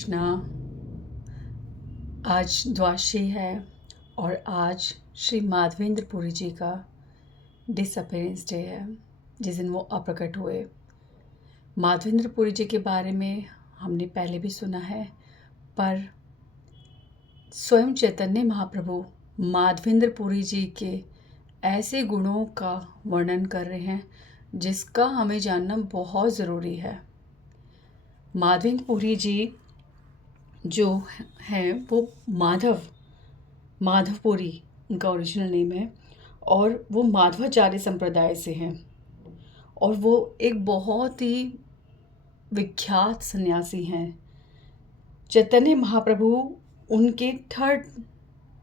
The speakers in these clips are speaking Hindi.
कृष्णा। आज द्वादशी है और आज श्री माधवेंद्र पुरी जी का डिसअपेरेंस डे है, जिस दिन वो अप्रकट हुए। माधवेंद्र पुरी जी के बारे में हमने पहले भी सुना है, पर स्वयं चैतन्य महाप्रभु माधवेंद्र पुरी जी के ऐसे गुणों का वर्णन कर रहे हैं जिसका हमें जानना बहुत ज़रूरी है। माधवेंद्र पुरी जी जो हैं वो माधवपुरी उनका ओरिजिनल नेम है, और वो माधवाचार्य संप्रदाय से हैं। और वो एक बहुत ही विख्यात सन्यासी हैं। चैतन्य महाप्रभु उनके थर्ड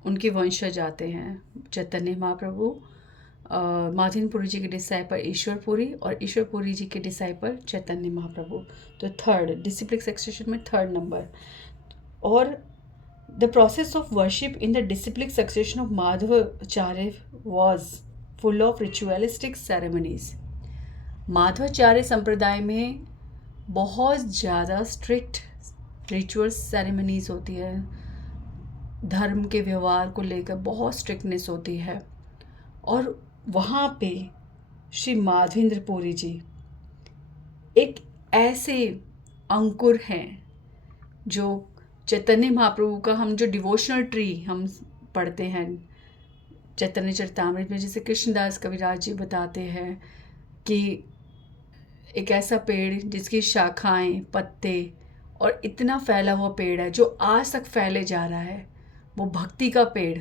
उनके वंशज आते हैं। चैतन्य महाप्रभु माधवेंद्र पुरी जी के डिसाइपल ईश्वरपुरी और ईश्वरपुरी जी के डिसाइपल चैतन्य महाप्रभु, तो थर्ड डिसिप्लिक सक्सेशन में थर्ड नंबर। और the process of worship in the disciplic succession of Madhvacharya was full of ritualistic ceremonies. Madhvacharya संप्रदाय में बहुत ज़्यादा स्ट्रिक्ट रिचुअल सेरेमनीज होती है। धर्म के व्यवहार को लेकर बहुत स्ट्रिक्टनेस होती है। और वहाँ पे श्री माधवेंद्र पुरी जी एक ऐसे अंकुर हैं जो चैतन्य महाप्रभु का, हम जो डिवोशनल ट्री हम पढ़ते हैं चैतन्य चरितामृत में, जैसे कृष्णदास कविराज जी बताते हैं कि एक ऐसा पेड़ जिसकी शाखाएं, पत्ते और इतना फैला हुआ पेड़ है जो आज तक फैले जा रहा है, वो भक्ति का पेड़।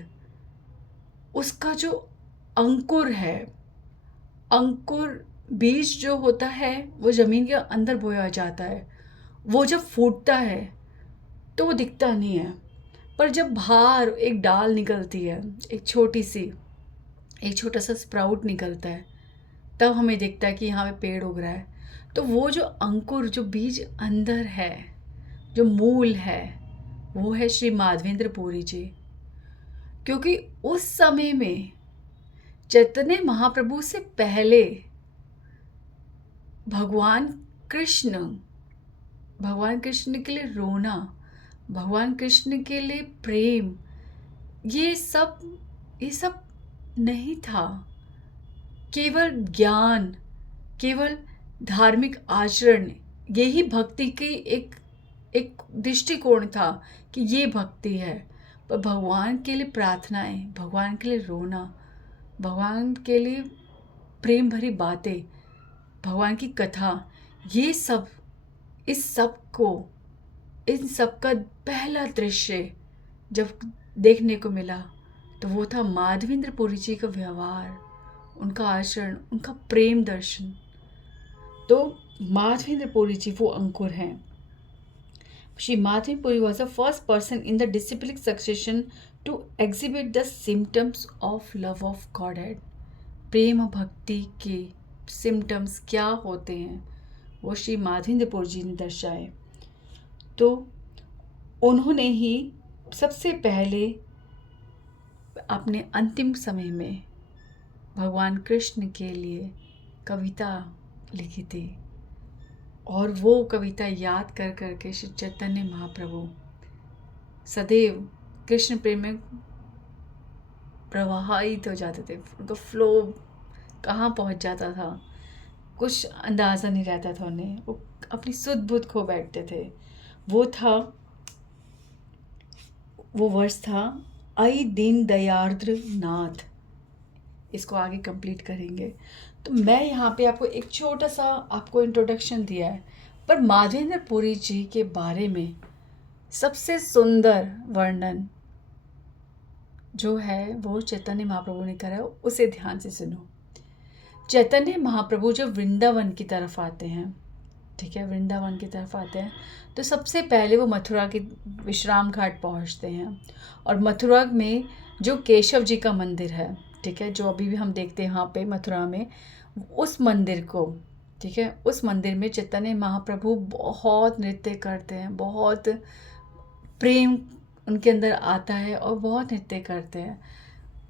उसका जो अंकुर है, अंकुर बीज जो होता है वो ज़मीन के अंदर बोया जाता है। वो जब फूटता है तो वो दिखता नहीं है, पर जब बाहर एक डाल निकलती है, एक छोटा सा स्प्राउट निकलता है, तब हमें दिखता है कि यहाँ पे पेड़ उग रहा है। तो वो जो अंकुर, जो बीज अंदर है, जो मूल है, वो है श्री माधवेंद्र पुरी जी। क्योंकि उस समय में चैतन्य महाप्रभु से पहले भगवान कृष्ण के लिए रोना, भगवान कृष्ण के लिए प्रेम, ये सब नहीं था। केवल ज्ञान, केवल धार्मिक आचरण, यही भक्ति की एक दृष्टिकोण था कि ये भक्ति है। पर भगवान के लिए प्रार्थनाएं, भगवान के लिए रोना, भगवान के लिए प्रेम भरी बातें, भगवान की कथा, ये सब, इन सब का पहला दृश्य जब देखने को मिला तो वो था माधवेंद्र पुरी जी का व्यवहार, उनका आचरण, उनका प्रेम दर्शन। तो माधवेंद्र पुरी जी वो अंकुर हैं। Shri Madhavendra Puri was the first person in the disciplic succession to exhibit the symptoms of love of Godhead. प्रेम भक्ति के सिम्टम्स क्या होते हैं वो श्री माधवेंद्र पुरी जी ने दर्शाए। तो उन्होंने ही सबसे पहले अपने अंतिम समय में भगवान कृष्ण के लिए कविता लिखी थी, और वो कविता याद कर करके श्री चैतन्य महाप्रभु सदैव कृष्ण प्रेम में प्रवाहित हो जाते थे। उनका फ्लो कहाँ पहुँच जाता था, कुछ अंदाज़ा नहीं रहता था उन्हें। वो अपनी सुध बुध खो बैठते थे। वो वर्ष था, आई दीन दयार्द्र नाथ। इसको आगे कंप्लीट करेंगे। तो मैं यहाँ पे आपको एक छोटा सा आपको इंट्रोडक्शन दिया है, पर माधवेंद्र पुरी जी के बारे में सबसे सुंदर वर्णन जो है वो चैतन्य महाप्रभु ने करा है, उसे ध्यान से सुनो। चैतन्य महाप्रभु जब वृंदावन की तरफ आते हैं, ठीक है, वृंदावन की तरफ आते हैं, तो सबसे पहले वो मथुरा के विश्राम घाट पहुंचते हैं। और मथुरा में जो केशव जी का मंदिर है, ठीक है, जो अभी भी हम देखते हैं यहाँ पे मथुरा में, उस मंदिर को, ठीक है, उस मंदिर में चैतन्य महाप्रभु बहुत नृत्य करते हैं, बहुत प्रेम उनके अंदर आता है और बहुत नृत्य करते हैं।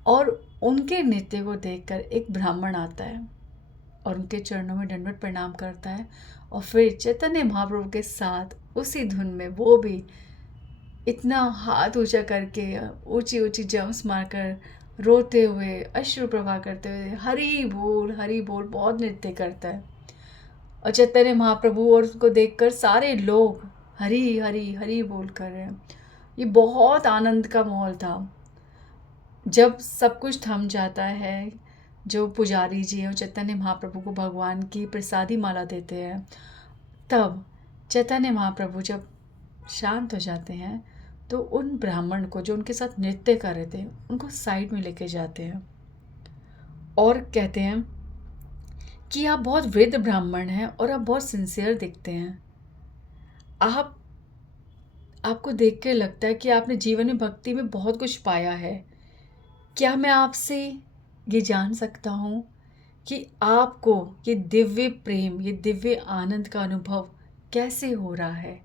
और उनके नृत्य को देखकर एक ब्राह्मण आता है और उनके चरणों में दंडवत प्रणाम करता है। और फिर चैतन्य महाप्रभु के साथ उसी धुन में वो भी इतना हाथ ऊंचा करके ऊंची ऊंची जंप्स मारकर रोते हुए अश्रु प्रवाह करते हुए हरी बोल बहुत नृत्य करता है। और चैतन्य महाप्रभु और उसको देखकर सारे लोग हरी हरी हरी बोल कर रहे हैं। ये बहुत आनंद का माहौल था। जब सब कुछ थम जाता है, जो पुजारी जी हैं चैतन्य महाप्रभु को भगवान की प्रसादी माला देते हैं, तब चैतन्य महाप्रभु जब शांत हो जाते हैं तो उन ब्राह्मण को जो उनके साथ नृत्य कर रहे थे उनको साइड में लेके जाते हैं और कहते हैं कि आप बहुत वृद्ध ब्राह्मण हैं और आप बहुत सिंसियर दिखते हैं। आपको देख के लगता है कि आपने जीवन में भक्ति में बहुत कुछ पाया है। क्या मैं आपसे ये जान सकता हूँ कि आपको ये दिव्य प्रेम, ये दिव्य आनंद का अनुभव कैसे हो रहा है,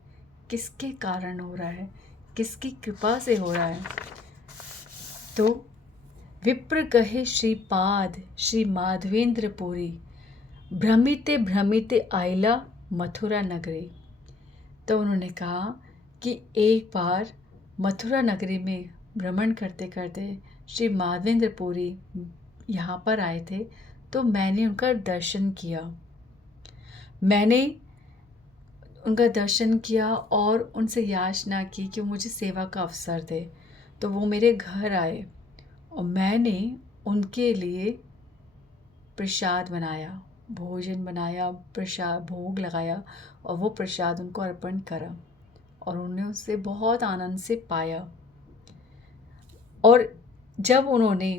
किसके कारण हो रहा है, किसकी कृपा से हो रहा है? तो विप्र कहे श्रीपाद श्री माधवेंद्र पुरी, भ्रमिते भ्रमिते आइला मथुरा नगरी। तो उन्होंने कहा कि एक बार मथुरा नगरी में भ्रमण करते करते श्री माधवेंद्र पुरी यहाँ पर आए थे, तो मैंने उनका दर्शन किया। मैंने उनका दर्शन किया और उनसे याचना की कि मुझे सेवा का अवसर दे। तो वो मेरे घर आए और मैंने उनके लिए प्रसाद बनाया, भोजन बनाया, प्रसाद भोग लगाया और वो प्रसाद उनको अर्पण करा और उन्होंने उससे बहुत आनंद से पाया। और जब उन्होंने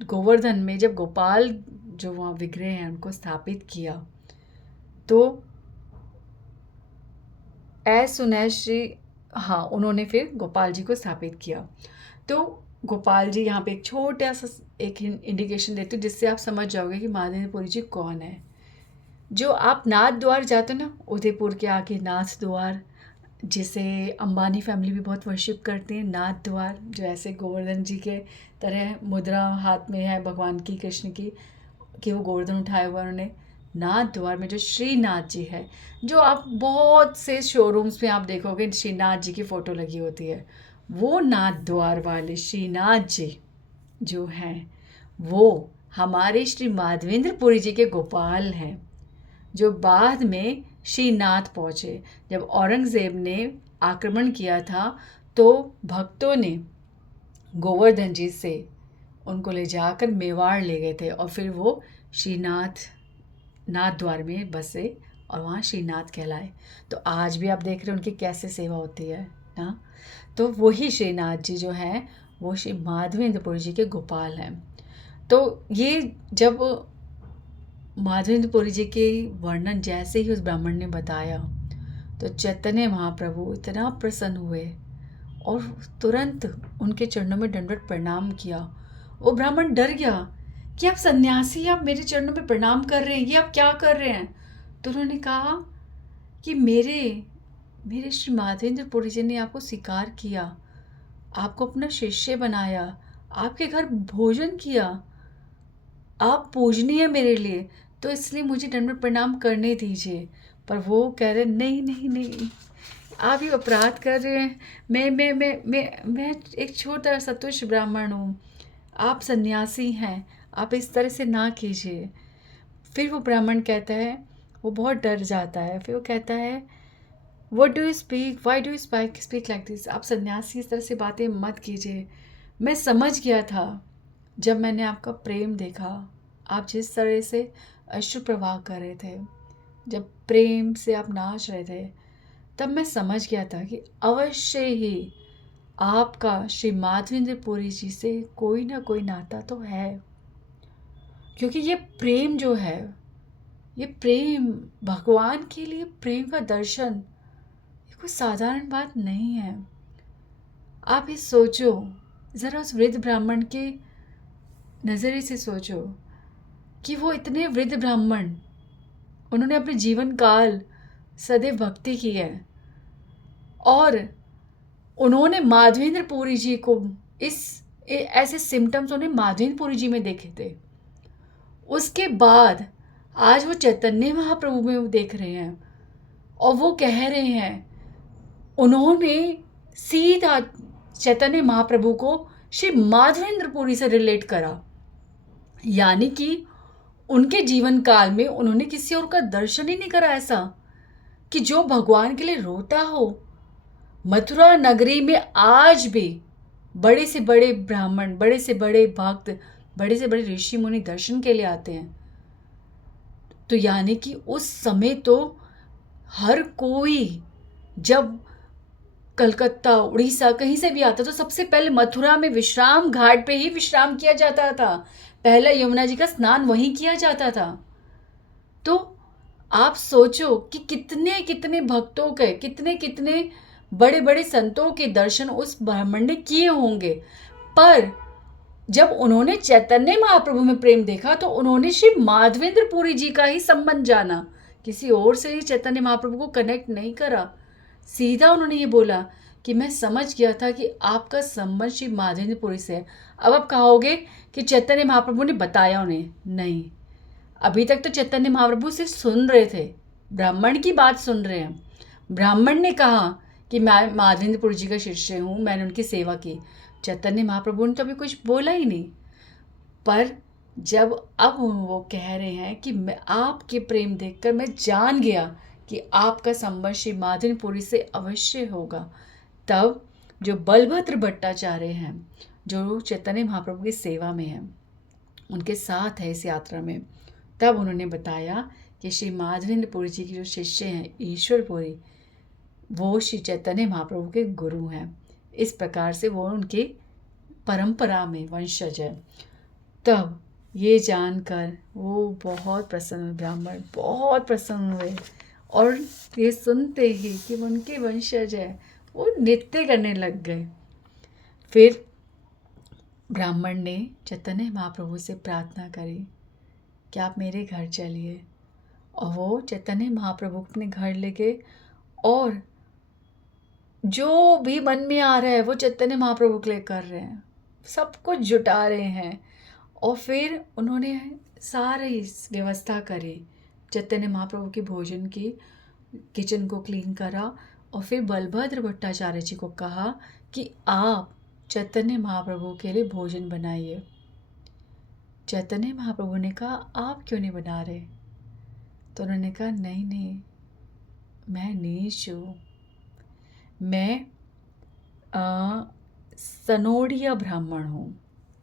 गोवर्धन में जब गोपाल जो वहाँ विग्रह हैं उनको स्थापित किया, तो उन्होंने फिर गोपाल जी को स्थापित किया। तो गोपाल जी यहाँ पे एक छोटा सा एक इंडिकेशन देती हूँ जिससे आप समझ जाओगे कि माधवेंद्र पुरी जी कौन है। जो आप नाथ द्वार जाते हो ना, उदयपुर के आगे नाथ द्वार, जिसे अंबानी फैमिली भी बहुत वर्शिप करते हैं, नाथ द्वार जो ऐसे गोवर्धन जी के तरह मुद्रा हाथ में है भगवान की, कृष्ण की, कि वो गोवर्धन उठाए हुआ उन्होंने। नाथ द्वार में जो श्रीनाथ जी है, जो आप बहुत से शोरूम्स में आप देखोगे श्रीनाथ जी की फ़ोटो लगी होती है, वो नाथ द्वार वाले श्रीनाथ जी जो हैं वो हमारे श्री माधवेंद्र पुरी जी के गोपाल हैं, जो बाद में श्रीनाथ पहुँचे। जब औरंगज़ेब ने आक्रमण किया था तो भक्तों ने गोवर्धन जी से उनको ले जाकर मेवाड़ ले गए थे और फिर वो नाथ द्वार में बसे और वहाँ श्रीनाथ कहलाए। तो आज भी आप देख रहे हैं उनकी कैसे सेवा होती है ना। तो वही श्रीनाथ जी जो हैं वो श्री माधवेंद्र पुरी जी के गोपाल हैं। तो ये जब माधवेंद्र पुरी जी के वर्णन जैसे ही उस ब्राह्मण ने बताया तो चैतन्य महाप्रभु इतना प्रसन्न हुए और तुरंत उनके चरणों में दंडवत प्रणाम किया। वो ब्राह्मण डर गया कि आप सन्यासी, आप मेरे चरणों में प्रणाम कर रहे हैं, ये आप क्या कर रहे हैं? तो उन्होंने कहा कि मेरे श्री माधवेंद्र पुरी जी ने आपको स्वीकार किया, आपको अपना शिष्य बनाया, आपके घर भोजन किया, आप पूजनीय है मेरे लिए, तो इसलिए मुझे दंडवत प्रणाम करने दीजिए। पर वो कह रहे नहीं नहीं नहीं, आप ये अपराध कर रहे हैं। मैं एक छोटा सा तुच्छ ब्राह्मण हूँ, आप सन्यासी हैं, आप इस तरह से ना कीजिए। फिर वो ब्राह्मण कहता है, वो बहुत डर जाता है, फिर वो कहता है what do you speak, why do you speak like this, आप सन्यासी इस तरह से बातें मत कीजिए। मैं समझ गया था जब मैंने आपका प्रेम देखा, आप जिस तरह से अश्रु प्रवाह कर रहे थे, जब प्रेम से आप नाच रहे थे, तब मैं समझ गया था कि अवश्य ही आपका श्री माधवेंद्र पुरी जी से कोई ना कोई नाता तो है। क्योंकि ये प्रेम जो है, ये प्रेम भगवान के लिए प्रेम का दर्शन, ये कोई साधारण बात नहीं है। आप ये सोचो, ज़रा उस वृद्ध ब्राह्मण के नज़रिए से सोचो कि वो इतने वृद्ध ब्राह्मण, उन्होंने अपने जीवन काल सदैव भक्ति की है और उन्होंने माधवेंद्र पुरी जी को ऐसे सिम्टम्स उन्हें माधवेंद्र पुरी जी में देखे थे। उसके बाद आज वो चैतन्य महाप्रभु में वो देख रहे हैं और वो कह रहे हैं, उन्होंने सीधा चैतन्य महाप्रभु को श्री माधवेंद्र पुरी से रिलेट करा। यानी कि उनके जीवन काल में उन्होंने किसी और का दर्शन ही नहीं करा ऐसा कि जो भगवान के लिए रोता हो। मथुरा नगरी में आज भी बड़े से बड़े ब्राह्मण, बड़े से बड़े भक्त, बड़े से बड़े ऋषि मुनि दर्शन के लिए आते हैं। तो यानी कि उस समय तो हर कोई जब कलकत्ता, उड़ीसा कहीं से भी आता तो सबसे पहले मथुरा में विश्राम घाट पे ही विश्राम किया जाता था। पहला यमुना जी का स्नान वहीं किया जाता था। तो आप सोचो कि कितने कितने भक्तों के, कितने कितने बड़े बड़े संतों के दर्शन उस ब्राह्मण ने किए होंगे। पर जब उन्होंने चैतन्य महाप्रभु में प्रेम देखा तो उन्होंने श्री माधवेंद्र पुरी जी का ही संबंध जाना, किसी और से ही चैतन्य महाप्रभु को कनेक्ट नहीं करा। सीधा उन्होंने ये बोला कि मैं समझ गया था कि आपका संबंध श्री माधवेंद्र पुरी से है। अब आप कहोगे कि चैतन्य महाप्रभु ने बताया उन्हें, नहीं, अभी तक तो चैतन्य महाप्रभु सिर्फ सुन रहे थे, ब्राह्मण की बात सुन रहे हैं। ब्राह्मण ने कहा कि मैं माधवेंद्र पुरी जी का शिष्य हूँ, मैंने उनकी सेवा की। चैतन्य महाप्रभु ने तो अभी कुछ बोला ही नहीं। पर जब अब वो कह रहे हैं कि मैं आपके प्रेम देखकर मैं जान गया कि आपका संबंध श्री माधवेंद्र पुरी से अवश्य होगा, तब जो बलभद्र भट्टाचार्य हैं, जो चैतन्य महाप्रभु की सेवा में हैं, उनके साथ है इस यात्रा में, तब उन्होंने बताया कि श्री माधवेंद्र पुरी जी के जो शिष्य हैं ईश्वर पुरी, वो श्री चैतन्य महाप्रभु के गुरु हैं। इस प्रकार से वो उनकी परंपरा में वंशज है। तब ये जानकर वो बहुत प्रसन्न हुए, ब्राह्मण बहुत प्रसन्न हुए, और ये सुनते ही कि उनके वंशज है वो नृत्य करने लग गए। फिर ब्राह्मण ने चैतन्य महाप्रभु से प्रार्थना करी कि आप मेरे घर चलिए, और वो चैतन्य महाप्रभु अपने घर ले गए और जो भी मन में आ रहा है वो चैतन्य महाप्रभु के लिए कर रहे हैं, सब कुछ जुटा रहे हैं। और फिर उन्होंने सारी व्यवस्था करी, चैतन्य महाप्रभु के भोजन की, किचन को क्लीन करा, और फिर बलभद्र भट्टाचार्य जी को कहा कि आप चैतन्य महाप्रभु के लिए भोजन बनाइए। चैतन्य महाप्रभु ने कहा आप क्यों नहीं बना रहे? तो उन्होंने कहा नहीं नहीं, मैं नीच हूँ, मैं सनोडिया ब्राह्मण हूँ,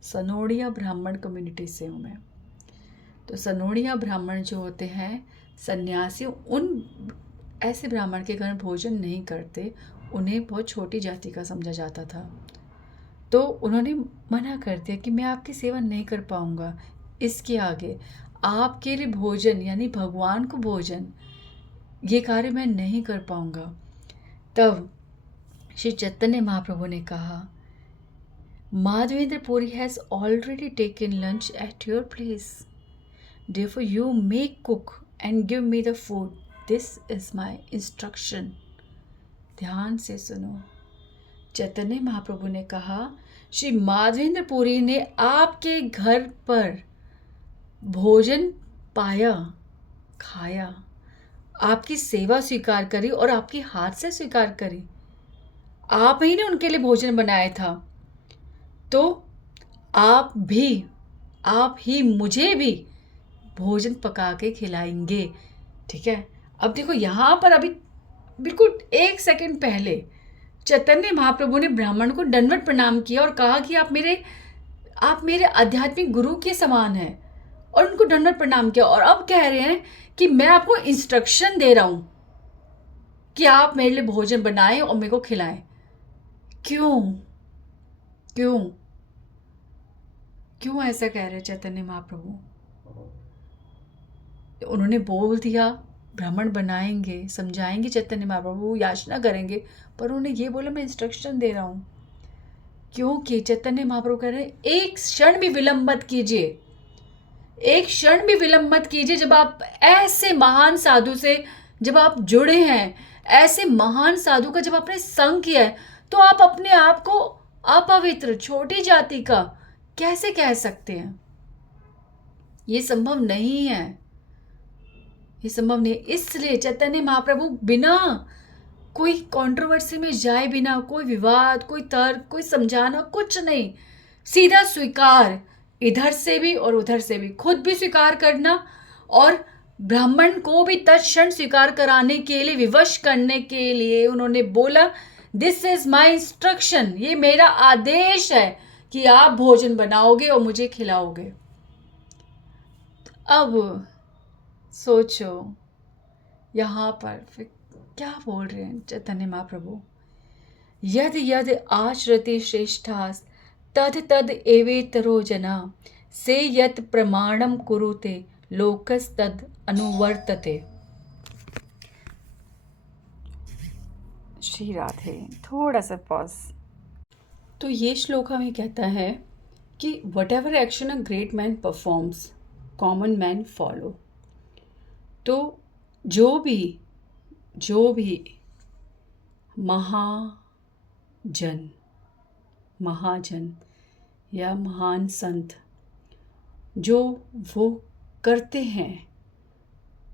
सनोडिया ब्राह्मण कम्युनिटी से हूँ मैं। तो सनोडिया ब्राह्मण जो होते हैं सन्यासी, उन ऐसे ब्राह्मण के घर भोजन नहीं करते, उन्हें बहुत छोटी जाति का समझा जाता था। तो उन्होंने मना कर दिया कि मैं आपकी सेवा नहीं कर पाऊँगा, इसके आगे आपके लिए भोजन यानी भगवान को भोजन, ये कार्य मैं नहीं कर पाऊँगा। तब श्री चैतन्य महाप्रभु ने कहा, Madhavendra Puri has already taken lunch at your place, therefore you may cook and give me the food, this is my instruction। ध्यान से सुनो, चैतन्य महाप्रभु ने कहा श्री माधवेंद्र पुरी ने आपके घर पर भोजन पाया, खाया, आपकी सेवा स्वीकार करी और आपके हाथ से स्वीकार करी, आप ही ने उनके लिए भोजन बनाया था। तो आप ही मुझे भी भोजन पका के खिलाएंगे, ठीक है। अब देखो यहाँ पर अभी बिल्कुल 1 सेकंड पहले चैतन्य महाप्रभु ने ब्राह्मण को दंडवत प्रणाम किया और कहा कि आप मेरे आध्यात्मिक गुरु के समान हैं, और उनको दंडवत प्रणाम किया। और अब कह रहे हैं कि मैं आपको इंस्ट्रक्शन दे रहा हूँ कि आप मेरे लिए भोजन बनाएं और मेरे को खिलाएं। क्यों क्यों क्यों ऐसा कह रहे चैतन्य महाप्रभु? उन्होंने बोल दिया ब्राह्मण बनाएंगे, समझाएंगे, चैतन्य महाप्रभु याचना करेंगे, पर उन्होंने ये बोला मैं इंस्ट्रक्शन दे रहा हूँ। क्योंकि चैतन्य महाप्रभु कह रहे हैं एक क्षण भी विलंब मत कीजिए, एक क्षण भी विलंब मत कीजिए। जब आप ऐसे महान साधु से जब आप जुड़े हैं, ऐसे महान साधु का जब आपने संग किया है, तो आप अपने आप को अपवित्र छोटी जाति का कैसे कह सकते हैं? ये संभव नहीं है, ये संभव नहीं है। इसलिए चैतन्य महाप्रभु बिना कोई कंट्रोवर्सी में जाए, बिना कोई विवाद, कोई तर्क, कोई समझाना, कुछ नहीं, सीधा स्वीकार, इधर से भी और उधर से भी, खुद भी स्वीकार करना और ब्राह्मण को भी तत्क्षण स्वीकार कराने के लिए, विवश करने के लिए उन्होंने बोला, दिस इज माई इंस्ट्रक्शन, ये मेरा आदेश है कि आप भोजन बनाओगे और मुझे खिलाओगे। अब सोचो यहाँ पर फिर क्या बोल रहे हैं चैतन्य महाप्रभु, यद यद आचरति श्रेष्ठास तद तद एवेतरो जना, से यत प्रमाणम कुरुते लोकस तद अनुवर्तते। श्री राधे, थोड़ा सा पॉज। तो ये श्लोक हमें कहता है कि what ever action a great man performs common man follow. तो जो भी महाजन या महान संत जो वो करते हैं,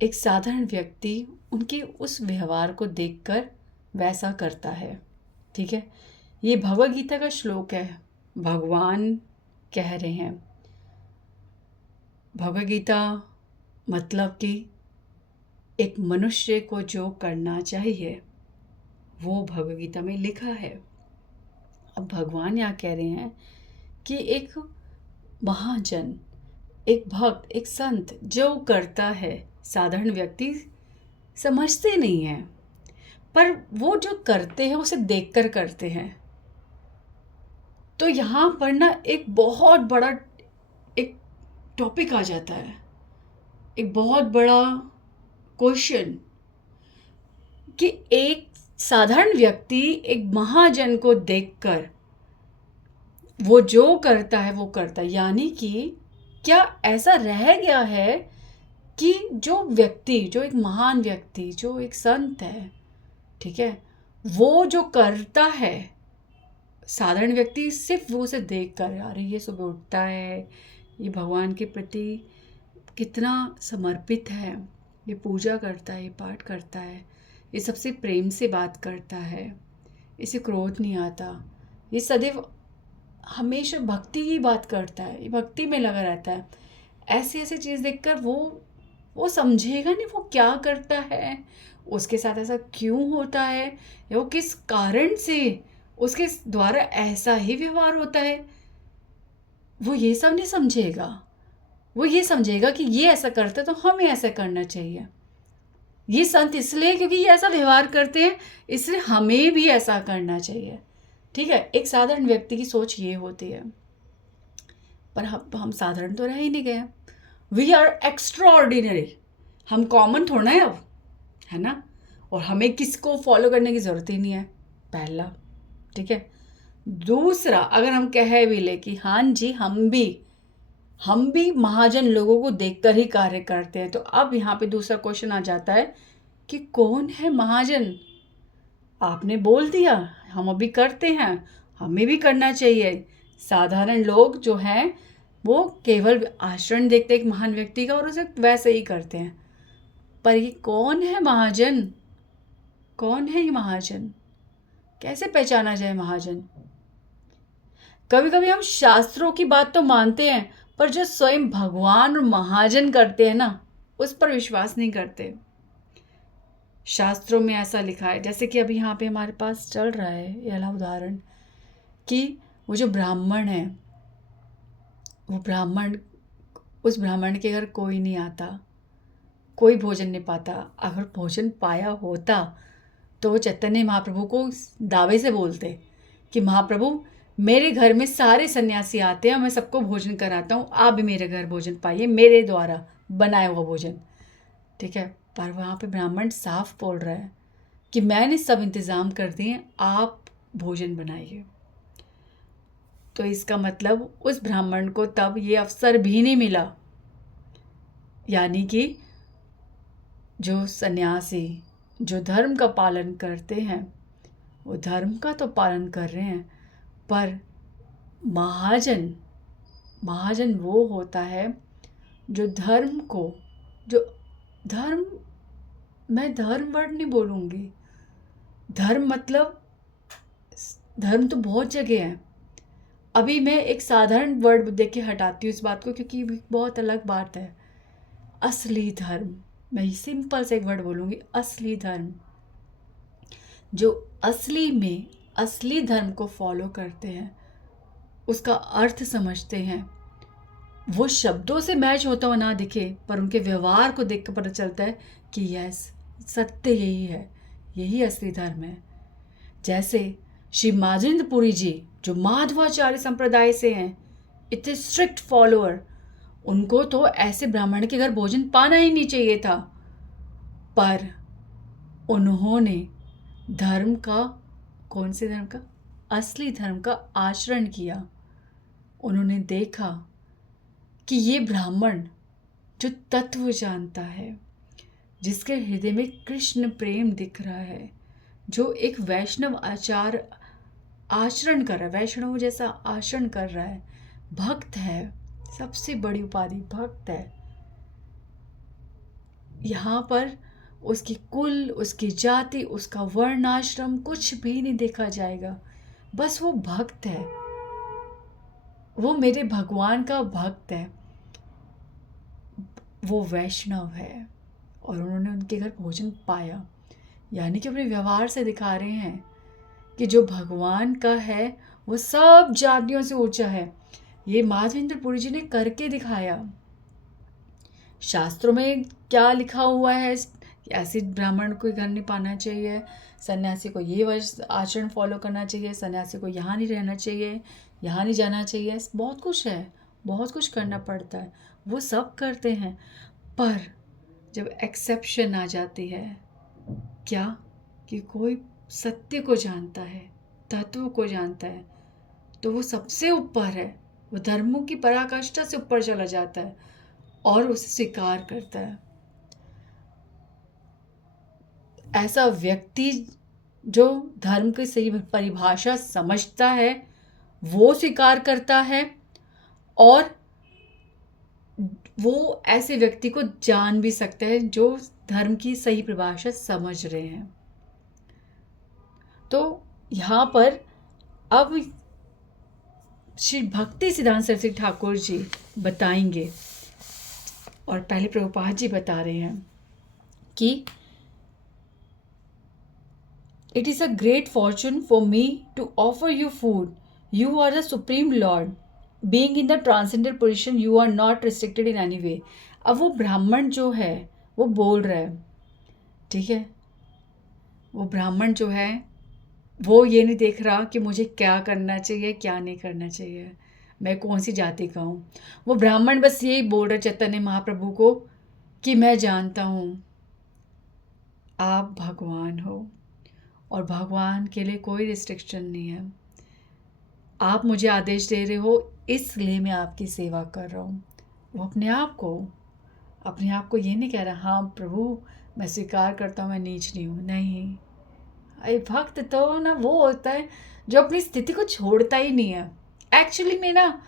एक साधारण व्यक्ति उनके उस व्यवहार को देखकर वैसा करता है। ठीक है, ये भगवद गीता का श्लोक है, भगवान कह रहे हैं। भगवद गीता मतलब कि एक मनुष्य को जो करना चाहिए वो भगवद गीता में लिखा है। अब भगवान यहाँ कह रहे हैं कि एक महाजन, एक भक्त, एक संत जो करता है, साधारण व्यक्ति समझते नहीं हैं, पर वो जो करते हैं उसे देखकर करते हैं। तो यहाँ पर ना एक बहुत बड़ा एक टॉपिक आ जाता है, एक बहुत बड़ा क्वेश्चन, कि एक साधारण व्यक्ति एक महाजन को देखकर वो जो करता है वो करता है। यानी कि क्या ऐसा रह गया है कि जो व्यक्ति, जो एक महान व्यक्ति, जो एक संत है, ठीक है, वो जो करता है, साधारण व्यक्ति सिर्फ वो उसे देख कर, अरे ये सुबह उठता है, ये भगवान के प्रति कितना समर्पित है, ये पूजा करता है, ये पाठ करता है, ये सबसे प्रेम से बात करता है, इसे क्रोध नहीं आता, ये सदैव हमेशा भक्ति की बात करता है, ये भक्ति में लगा रहता है। ऐसी ऐसी चीज़ देखकर वो समझेगा नहीं वो क्या करता है, उसके साथ ऐसा क्यों होता है, या वो किस कारण से उसके द्वारा ऐसा ही व्यवहार होता है। वो ये सब नहीं समझेगा, वो ये समझेगा कि ये ऐसा करता है तो हमें ऐसा करना चाहिए। ये संत इसलिए क्योंकि ये ऐसा व्यवहार करते हैं, इसलिए हमें भी ऐसा करना चाहिए। ठीक है, एक साधारण व्यक्ति की सोच ये होती है, पर हम साधारण तो रह ही नहीं गए, वी आर एक्स्ट्रा ऑर्डिनरी, हम कॉमन थोड़ा है अब, है ना, और हमें किसको फॉलो करने की ज़रूरत ही नहीं है, पहला। ठीक है, दूसरा, अगर हम कह भी ले कि हाँ जी हम भी महाजन लोगों को देखकर ही कार्य करते हैं, तो अब यहाँ पे दूसरा क्वेश्चन आ जाता है कि कौन है महाजन। आपने बोल दिया हम अभी करते हैं, हमें भी करना चाहिए। साधारण लोग जो हैं वो केवल आचरण देखते हैं एक महान व्यक्ति का और उसे वैसे ही करते हैं, पर ये कौन है महाजन, कौन है ये महाजन, कैसे पहचाना जाए महाजन। कभी कभी हम शास्त्रों की बात तो मानते हैं, पर जो स्वयं भगवान और महाजन करते हैं ना, उस पर विश्वास नहीं करते। शास्त्रों में ऐसा लिखा है, जैसे कि अभी यहाँ पे हमारे पास चल रहा है ये वाला उदाहरण, कि वो जो ब्राह्मण है, वो ब्राह्मण, उस ब्राह्मण के घर कोई नहीं आता, कोई भोजन नहीं पाता। अगर भोजन पाया होता तो वो चैतन्य महाप्रभु को दावे से बोलते कि महाप्रभु मेरे घर में सारे सन्यासी आते हैं, मैं सबको भोजन कराता हूँ, आप भी मेरे घर भोजन पाइए, मेरे द्वारा बनाया हुआ भोजन। ठीक है, पर वहाँ पे ब्राह्मण साफ बोल रहा है कि मैंने सब इंतज़ाम कर दिए, आप भोजन बनाइए। तो इसका मतलब उस ब्राह्मण को तब ये अवसर भी नहीं मिला। यानी कि जो सन्यासी जो धर्म का पालन करते हैं वो धर्म का तो पालन कर रहे हैं, पर महाजन वो होता है जो धर्म को, जो धर्म, मैं धर्म वर्ड नहीं बोलूँगी। धर्म मतलब, धर्म तो बहुत जगह है। अभी मैं एक साधारण वर्ड देख के हटाती हूँ इस बात को, क्योंकि ये बहुत अलग बात है। असली धर्म, मैं सिंपल से एक वर्ड बोलूँगी, असली धर्म। जो असली में असली धर्म को फॉलो करते हैं, उसका अर्थ समझते हैं, वो शब्दों से मैच होता हुआ ना दिखे, पर उनके व्यवहार को देख कर पता चलता है कि यस, सत्य यही है, यही असली धर्म है। जैसे श्री माधवेंद्रपुरी जी, जो माधवाचार्य संप्रदाय से हैं, इतने स्ट्रिक्ट फॉलोअर, उनको तो ऐसे ब्राह्मण के घर भोजन पाना ही नहीं चाहिए था, पर उन्होंने धर्म का, कौन से धर्म का, असली धर्म का आचरण किया। उन्होंने देखा कि ये ब्राह्मण जो तत्व जानता है, जिसके हृदय में कृष्ण प्रेम दिख रहा है, जो एक वैष्णव आचरण कर रहा है, वैष्णव जैसा आचरण कर रहा है, भक्त है, सबसे बड़ी उपाधि भक्त है। यहाँ पर उसकी कुल, उसकी जाति, उसका वर्ण आश्रम कुछ भी नहीं देखा जाएगा, बस वो भक्त है, वो मेरे भगवान का भक्त है, वो वैष्णव है, और उन्होंने उनके घर भोजन पाया। यानी कि अपने व्यवहार से दिखा रहे हैं कि जो भगवान का है वो सब जातियों से ऊंचा है। ये माधवेंद्रपुरी जी ने करके दिखाया। शास्त्रों में क्या लिखा हुआ है कि ऐसे ब्राह्मण को घर नहीं पाना चाहिए, सन्यासी को ये आचरण फॉलो करना चाहिए, सन्यासी को यहाँ नहीं रहना चाहिए, यहाँ नहीं जाना चाहिए, बहुत कुछ है, बहुत कुछ करना पड़ता है, वो सब करते हैं। पर जब एक्सेप्शन आ जाती है, क्या कि कोई सत्य को जानता है, तत्व को जानता है, तो वो सबसे ऊपर है, वो धर्मों की पराकाष्ठा से ऊपर चला जाता है और उसे स्वीकार करता है। ऐसा व्यक्ति जो धर्म की सही परिभाषा समझता है, वो स्वीकार करता है, और वो ऐसे व्यक्ति को जान भी सकता है जो धर्म की सही परिभाषा समझ रहे हैं। तो यहाँ पर अब श्री भक्ति सिद्धांत सरस्वती ठाकुर जी बताएंगे, और पहले प्रभुपाद जी बता रहे हैं कि it is a great fortune for me to offer you food, you are the supreme lord, being in the transcendental position you are not restricted in any way. अब वो ब्राह्मण जो है वो बोल रहा है, ठीक है, वो ब्राह्मण जो है वो ये नहीं देख रहा कि मुझे क्या करना चाहिए, क्या नहीं करना चाहिए, मैं कौन सी जाति का हूँ। वो ब्राह्मण बस यही बोल रहा चैतन्य महाप्रभु को कि मैं जानता हूँ आप भगवान हो, और भगवान के लिए कोई रिस्ट्रिक्शन नहीं है। आप मुझे आदेश दे रहे हो, इसलिए मैं आपकी सेवा कर रहा हूँ। वो अपने आप को ये नहीं कह रहा, हाँ प्रभु मैं स्वीकार करता हूँ, मैं नीच नहीं हूँ, नहीं। अरे भक्त तो ना वो होता है जो अपनी स्थिति को छोड़ता ही नहीं है। एक्चुअली में ना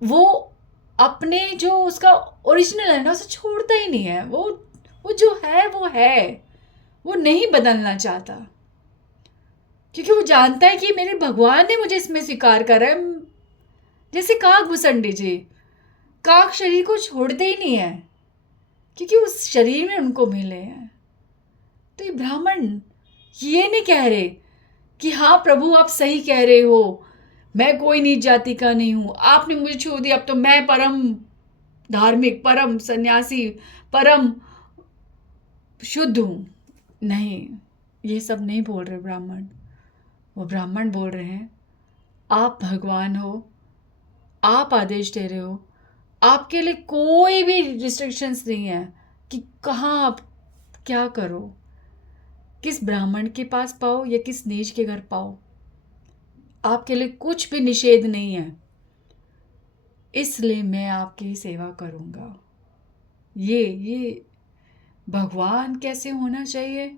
वो अपने जो उसका ओरिजिनल है ना, उसे छोड़ता ही नहीं है। वो जो है वो है, वो नहीं बदलना चाहता, क्योंकि वो जानता है कि मेरे भगवान ने मुझे इसमें स्वीकार करा है। जैसे काक भुसंडी जी, काक शरीर को छोड़ते ही नहीं है, क्योंकि उस शरीर में उनको मिले हैं। तो ये ब्राह्मण ये नहीं कह रहे कि हाँ प्रभु आप सही कह रहे हो, मैं कोई नीच जाति का नहीं हूँ, आपने मुझे छू दिया, अब तो मैं परम धार्मिक, परम सन्यासी, परम शुद्ध हूँ। नहीं, ये सब नहीं बोल रहे ब्राह्मण। वो ब्राह्मण बोल रहे हैं आप भगवान हो, आप आदेश दे रहे हो, आपके लिए कोई भी रिस्ट्रिक्शंस नहीं है कि कहाँ आप क्या करो, किस ब्राह्मण के पास पाओ या किस नीच के घर पाओ, आपके लिए कुछ भी निषेध नहीं है, इसलिए मैं आपकी सेवा करूँगा। ये भगवान कैसे होना चाहिए,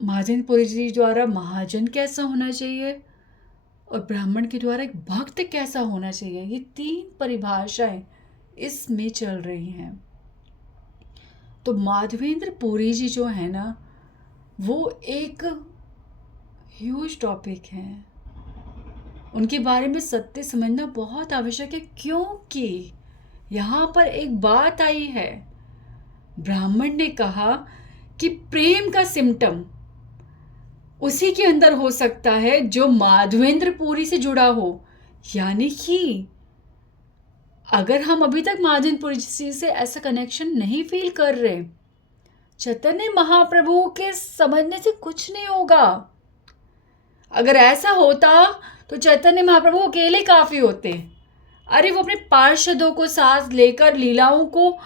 महाजनपुरी जी द्वारा महाजन कैसा होना चाहिए, और ब्राह्मण के द्वारा एक भक्त कैसा होना चाहिए, ये तीन परिभाषाएं इसमें चल रही हैं। तो माधवेंद्र पुरी जी जो है ना, वो एक ह्यूज टॉपिक है। उनके बारे में सत्य समझना बहुत आवश्यक है, क्योंकि यहाँ पर एक बात आई है। ब्राह्मण ने कहा कि प्रेम का सिम्टम उसी के अंदर हो सकता है जो माधवेंद्र पुरी से जुड़ा हो। यानी कि अगर हम अभी तक माधवेंद्र पुरी जी से ऐसा कनेक्शन नहीं फील कर रहे, चैतन्य महाप्रभु के समझने से कुछ नहीं होगा। अगर ऐसा होता तो चैतन्य महाप्रभु अकेले काफी होते। अरे वो अपने पार्षदों को साथ लेकर लीलाओं को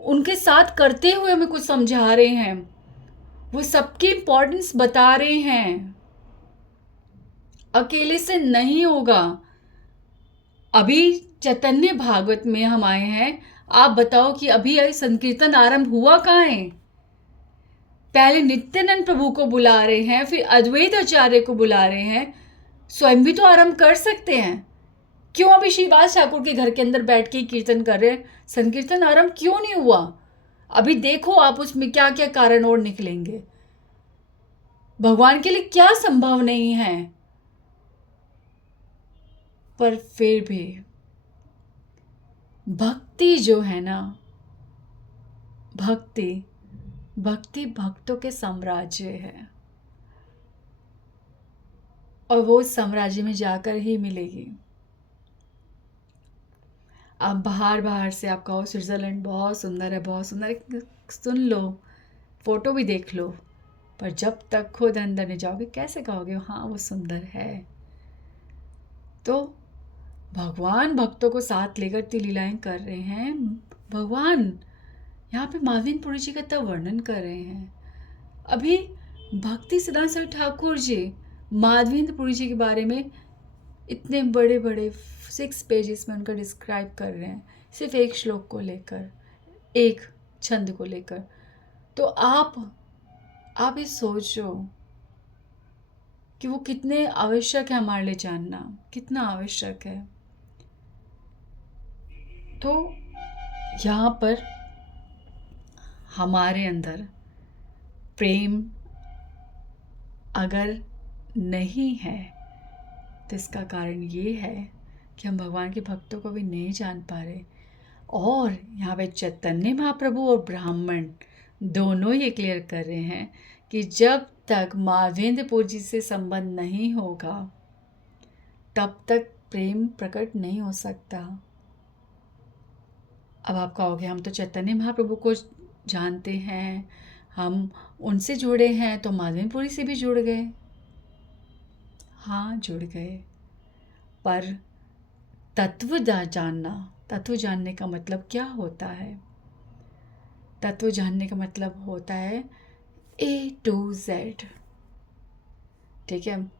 उनके साथ करते हुए हमें कुछ समझा रहे हैं, वो सबकी इंपॉर्टेंस बता रहे हैं। अकेले से नहीं होगा। अभी चैतन्य भागवत में हम आए हैं, आप बताओ कि अभी संकीर्तन आरंभ हुआ कहाँ है? पहले नित्यानंद प्रभु को बुला रहे हैं, फिर अद्वैत आचार्य को बुला रहे हैं। स्वयं भी तो आरंभ कर सकते हैं। क्यों अभी श्रीवास ठाकुर के घर के अंदर बैठ के कीर्तन कर रहे हैं? संकीर्तन आरंभ क्यों नहीं हुआ? अभी देखो आप उसमें क्या क्या कारण और निकलेंगे। भगवान के लिए क्या संभव नहीं है। पर फिर भी भक्ति जो है ना, भक्ति भक्तों के साम्राज्य है, और वो साम्राज्य में जाकर ही मिलेगी। आप बाहर से आप कहो स्विट्ज़रलैंड बहुत सुंदर है, बहुत सुंदर है, सुन लो, फोटो भी देख लो, पर जब तक खुद अंदर नहीं जाओगे कैसे कहोगे हाँ वो सुंदर है? तो भगवान भक्तों को साथ लेकर लीलाएं कर रहे हैं। भगवान यहाँ पे माधवेंद्र पुरी जी का तब वर्णन कर रहे हैं। अभी भक्ति सिद्धांत सरस्वती ठाकुर जी माधवेंद्र पुरी जी के बारे में इतने बड़े बड़े 6 पेजेस में उनका डिस्क्राइब कर रहे हैं, सिर्फ एक श्लोक को लेकर, एक छंद को लेकर। तो आप ये सोचो कि वो कितने आवश्यक है हमारे लिए जानना, कितना आवश्यक है। तो यहाँ पर हमारे अंदर प्रेम अगर नहीं है तो इसका कारण ये है कि हम भगवान के भक्तों को भी नहीं जान पा रहे। और यहाँ पे चैतन्य महाप्रभु और ब्राह्मण दोनों ये क्लियर कर रहे हैं कि जब तक माधवेंद्र पुरी जी से संबंध नहीं होगा तब तक प्रेम प्रकट नहीं हो सकता। अब आप कहोगे हम तो चैतन्य महाप्रभु को जानते हैं, हम उनसे जुड़े हैं, तो माधवेंद्र पुरी से भी जुड़ गए। हाँ जुड़ गए, पर तत्व जानने का मतलब क्या होता है? तत्व जानने का मतलब होता है A to Z। ठीक है,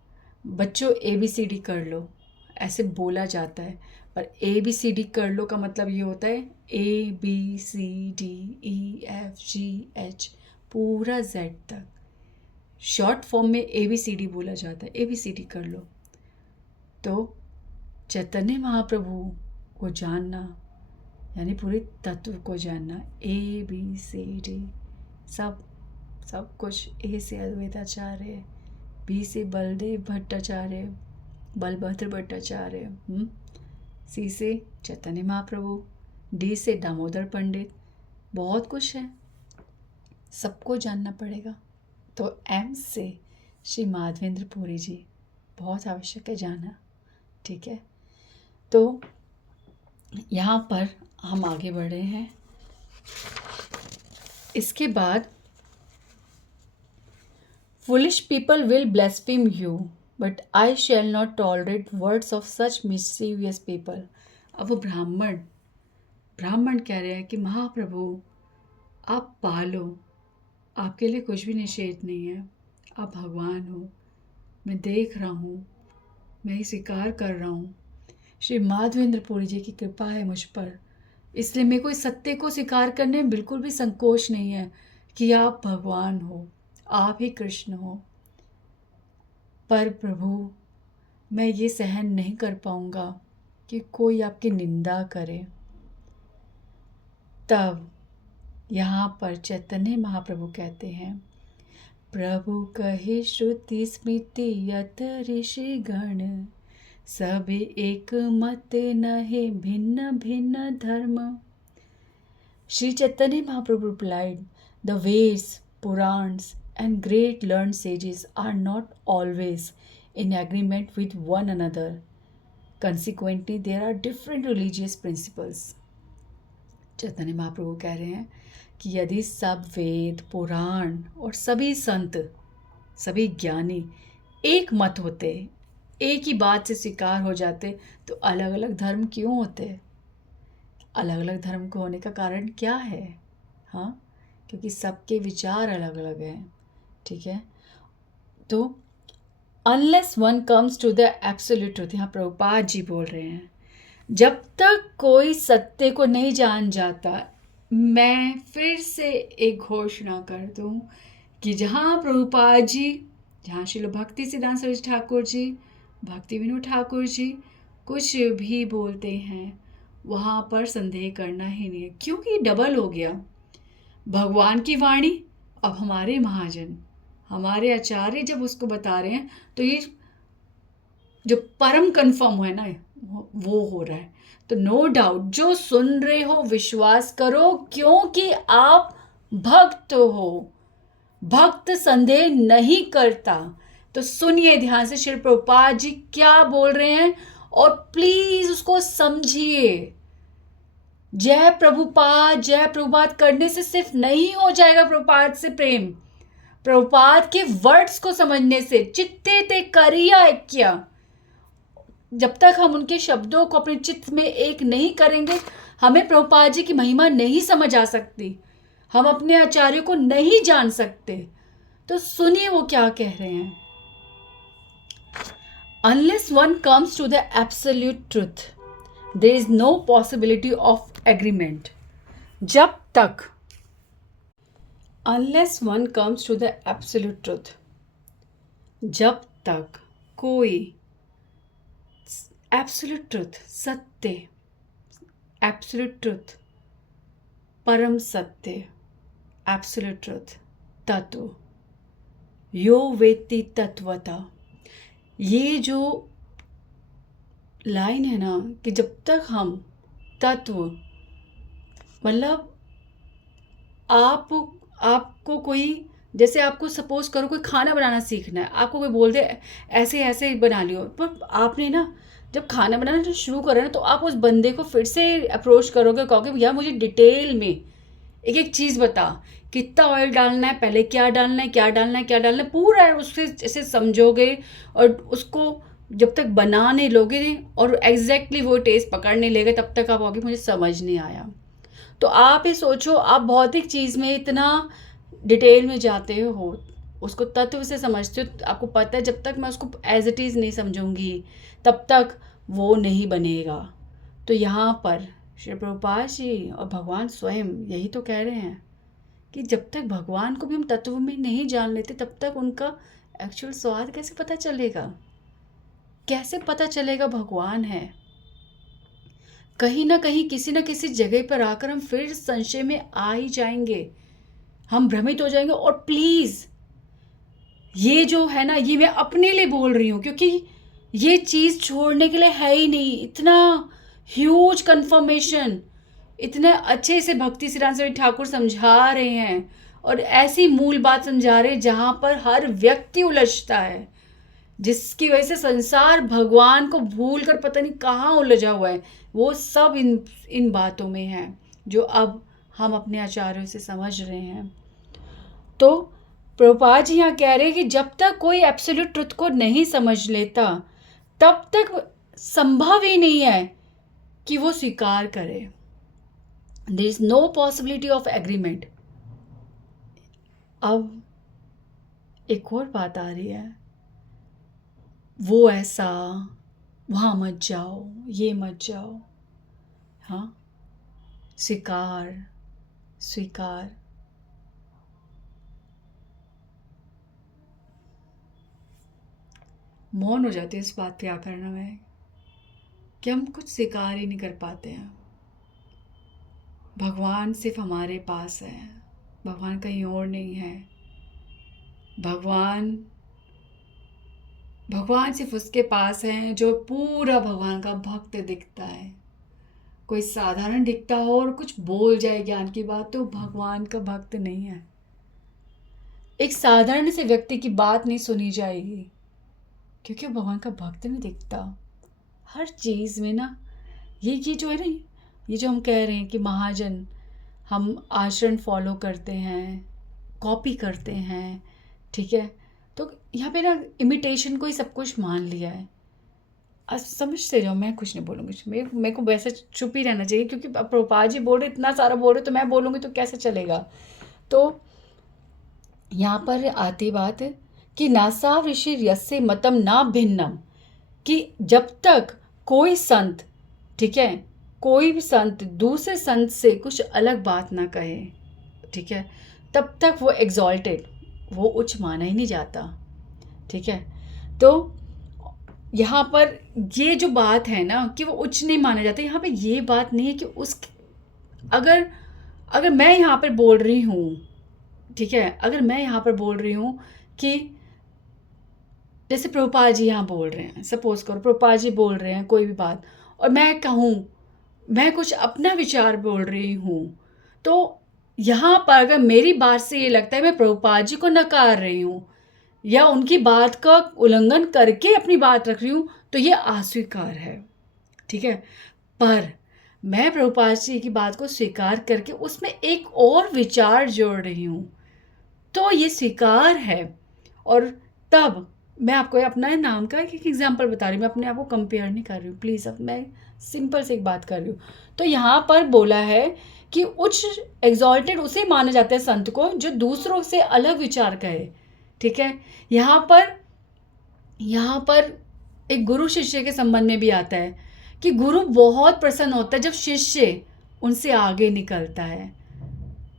बच्चों ABCD कर लो, ऐसे बोला जाता है, पर ABCD कर लो का मतलब ये होता है ABCDEFGH पूरा Z तक। शॉर्ट फॉर्म में ABCD बोला जाता है, ABCD कर लो। तो चैतन्य महाप्रभु को जानना यानी पूरे तत्व को जानना, ABCD सब कुछ। A से अद्वैताचार्य, B से बलदेव भट्टाचार्य, बलभद्र भट्टाचार्य, C से चैतन्य महाप्रभु, D से दामोदर पंडित, बहुत कुछ है, सबको जानना पड़ेगा। तो M से श्री माधवेंद्र पुरी जी बहुत आवश्यक है जानना। ठीक है, तो यहाँ पर हम आगे बढ़ रहे हैं। इसके बाद Foolish people will blaspheme you, but I shall not tolerate words of such mischievous people। अब वो ब्राह्मण कह रहे हैं कि महाप्रभु आप पालो, आपके लिए कुछ भी निषेध नहीं है, आप भगवान हो, मैं देख रहा हूँ, मैं स्वीकार कर रहा हूँ, श्री माधवेंद्र पुरी जी की कृपा है मुझ पर, इसलिए मेरे को इस सत्य को स्वीकार करने में बिल्कुल भी संकोच नहीं है कि आप भगवान हो, आप ही कृष्ण हो। पर प्रभु मैं ये सहन नहीं कर पाऊँगा कि कोई आपकी निंदा करे, तब यहाँ पर चैतन्य महाप्रभु कहते हैं, प्रभु कहे श्रुति स्मृति यत ऋषि गण, सभी एक मत नहे भिन्न भिन्न धर्म। Sri Chaitanya Mahaprabhu replied, the Veds, Purans, and great learned sages are not always in agreement with one another. Consequently, there are different religious principles. Chaitanya Mahaprabhu कह रहे हैं कि यदि सब वेद, पुराण और सभी संत, सभी ज्ञानी एक मत होते, एक ही बात से स्वीकार हो जाते, तो अलग अलग धर्म क्यों होते? अलग अलग धर्म को होने का कारण क्या है? हाँ, क्योंकि सबके विचार अलग अलग हैं। ठीक है, तो unless one comes to the absolute truth, यहाँ प्रभुपाद जी बोल रहे हैं, जब तक कोई सत्य को नहीं जान जाता, मैं फिर से एक घोषणा कर दूं कि जहाँ प्रभुपाद जी, जहाँ श्रील भक्ति सिद्धांत सरस्वती ठाकुर जी, भक्ति विनोद ठाकुर जी कुछ भी बोलते हैं, वहाँ पर संदेह करना ही नहीं है, क्योंकि डबल हो गया। भगवान की वाणी, अब हमारे महाजन, हमारे आचार्य जब उसको बता रहे हैं, तो ये जो परम कन्फर्म है ना, वो हो रहा है। तो नो डाउट, जो सुन रहे हो विश्वास करो, क्योंकि आप भक्त हो। भक्त संदेह नहीं करता। तो सुनिए ध्यान से श्री प्रभुपाद जी क्या बोल रहे हैं और प्लीज उसको समझिए। जय प्रभुपाद करने से सिर्फ नहीं हो जाएगा प्रभुपाद से प्रेम। प्रभुपाद के वर्ड्स को समझने से, चित्ते ते करिया ऐक्य, जब तक हम उनके शब्दों को अपने चित्त में एक नहीं करेंगे, हमें प्रभुपाद जी की महिमा नहीं समझ आ सकती, हम अपने आचार्य को नहीं जान सकते। तो सुनिए वो क्या कह रहे हैं। Unless one comes to the absolute truth, there is no possibility of agreement. जब तक, unless one comes to the absolute truth, जब तक कोई absolute truth, सत्य, absolute truth, परम सत्य, absolute truth, तत्व, यो वेत्ति तत्वता, ये जो लाइन है ना, कि जब तक हम तत्व, मतलब आपको कोई, जैसे आपको सपोज करो कोई खाना बनाना सीखना है, आपको कोई बोल दे ऐसे ऐसे बना लियो, पर आपने ना जब खाना बनाना जो शुरू करो ना, तो आप उस बंदे को फिर से अप्रोच करोगे, कहोगे भैया मुझे डिटेल में एक एक चीज़ बता, कितना ऑयल डालना है, पहले क्या डालना है, क्या डालना है, क्या डालना है, पूरा उससे ऐसे समझोगे और उसको जब तक बनाने लोगे और एग्जैक्टली वो टेस्ट पकड़ने लेगे, तब तक आप कहोगे मुझे समझ नहीं आया। तो आप ही सोचो, आप भौतिक चीज़ में इतना डिटेल में जाते हो, उसको तत्व से समझते हो, आपको पता है जब तक मैं उसको एज इट इज़ नहीं समझूंगी तब तक वो नहीं बनेगा। तो यहाँ पर श्री प्रभुपाद जी और भगवान स्वयं यही तो कह रहे हैं कि जब तक भगवान को भी हम तत्व में नहीं जान लेते, तब तक उनका एक्चुअल स्वाद कैसे पता चलेगा, कैसे पता चलेगा भगवान है। कहीं ना कहीं किसी न किसी जगह पर आकर हम फिर संशय में आ ही जाएंगे, हम भ्रमित हो जाएंगे। और प्लीज़ ये जो है ना, ये मैं अपने लिए बोल रही हूँ, क्योंकि ये चीज़ छोड़ने के लिए है ही नहीं। इतना ह्यूज कन्फर्मेशन, इतने अच्छे से भक्ति सिद्धांत सरस्वती ठाकुर समझा रहे हैं और ऐसी मूल बात समझा रहे हैं जहाँ पर हर व्यक्ति उलझता है, जिसकी वजह से संसार भगवान को भूल कर पता नहीं कहाँ उलझा हुआ है। वो सब इन बातों में है जो अब हम अपने आचार्यों से समझ रहे हैं। तो प्रभुपाद जी यहाँ कह रहे हैं कि जब तक कोई एब्सोल्यूट ट्रुथ को नहीं समझ लेता, तब तक संभव ही नहीं है कि वो स्वीकार करे। There is no possibility of agreement. अब एक और बात आ रही है, वो ऐसा, वहाँ मत जाओ, ये मत जाओ। हाँ, स्वीकार मौन हो जाते हैं इस बात पे आकर ना, कि हम कुछ स्वीकार ही नहीं कर पाते हैं। भगवान सिर्फ हमारे पास है, भगवान कहीं और नहीं है। भगवान भगवान सिर्फ उसके पास है जो पूरा भगवान का भक्त दिखता है। कोई साधारण दिखता हो और कुछ बोल जाए ज्ञान की बात, तो भगवान का भक्त नहीं है। एक साधारण से व्यक्ति की बात नहीं सुनी जाएगी, क्योंकि भगवान का भक्त नहीं दिखता। हर चीज़ में ना ये जो है ना, ये जो हम कह रहे हैं कि महाजन, हम आचरण फॉलो करते हैं, कॉपी करते हैं, ठीक है, तो यहाँ पे ना इमिटेशन को ही सब कुछ मान लिया है। समझते जाओ, मैं कुछ नहीं बोलूँगी, मेरे को वैसे चुप ही रहना चाहिए, क्योंकि अब प्रभुपाद जी बोल रहे, इतना सारा बोल रहे, तो मैं बोलूँगी तो कैसे चलेगा। तो यहाँ पर आती बात कि नासा ऋषि यस्य मतम ना भिन्नम, कि जब तक कोई संत, ठीक है, कोई भी संत दूसरे संत से कुछ अलग बात ना कहे, ठीक है, तब तक वो एग्जॉल्टेड, वो उच्च माना ही नहीं जाता, ठीक है। तो यहाँ पर ये जो बात है ना कि वो उच्च नहीं माना जाता, यहाँ पे ये बात नहीं है कि उस अगर मैं यहाँ पर बोल रही हूँ, ठीक है, अगर मैं यहाँ पर बोल रही हूँ कि जैसे प्रभुपाद जी यहाँ बोल रहे हैं, सपोज करो प्रभुपाद जी बोल रहे हैं कोई भी बात, और मैं कहूँ, मैं कुछ अपना विचार बोल रही हूँ, तो यहाँ पर अगर मेरी बात से ये लगता है मैं प्रभुपाद जी को नकार रही हूँ या उनकी बात का उल्लंघन करके अपनी बात रख रही हूँ, तो ये अस्वीकार है, ठीक है। पर मैं प्रभुपाद जी की बात को स्वीकार करके उसमें एक और विचार जोड़ रही हूँ, तो ये स्वीकार है। और तब मैं आपको अपना नाम का एक एग्जाम्पल बता रही हूँ, मैं अपने आप को कंपेयर नहीं कर रही हूँ, प्लीज़। अब मैं सिंपल से एक बात कर रही हूँ। तो यहाँ पर बोला है कि उच्च एग्जॉल्टेड उसे माना जाता है संत को जो दूसरों से अलग विचार कहे, ठीक है। यहाँ पर एक गुरु शिष्य के संबंध में भी आता है कि गुरु बहुत प्रसन्न होता है जब शिष्य उनसे आगे निकलता है।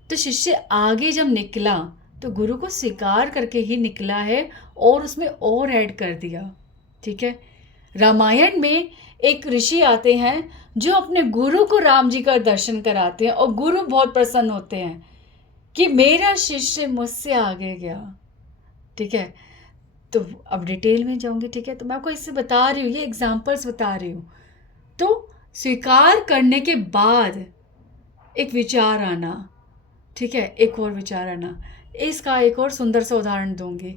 तो शिष्य आगे जब निकला तो गुरु को स्वीकार करके ही निकला है और उसमें और ऐड कर दिया, ठीक है। रामायण में एक ऋषि आते हैं जो अपने गुरु को राम जी का दर्शन कराते हैं और गुरु बहुत प्रसन्न होते हैं कि मेरा शिष्य मुझसे आगे गया, ठीक है। तो अब डिटेल में जाऊंगी, ठीक है। तो मैं आपको इससे बता रही हूँ, ये एग्जाम्पल्स बता रही हूँ। तो स्वीकार करने के बाद एक विचार आना, ठीक है, एक और विचार आना। इसका एक और सुंदर सा उदाहरण दूंगी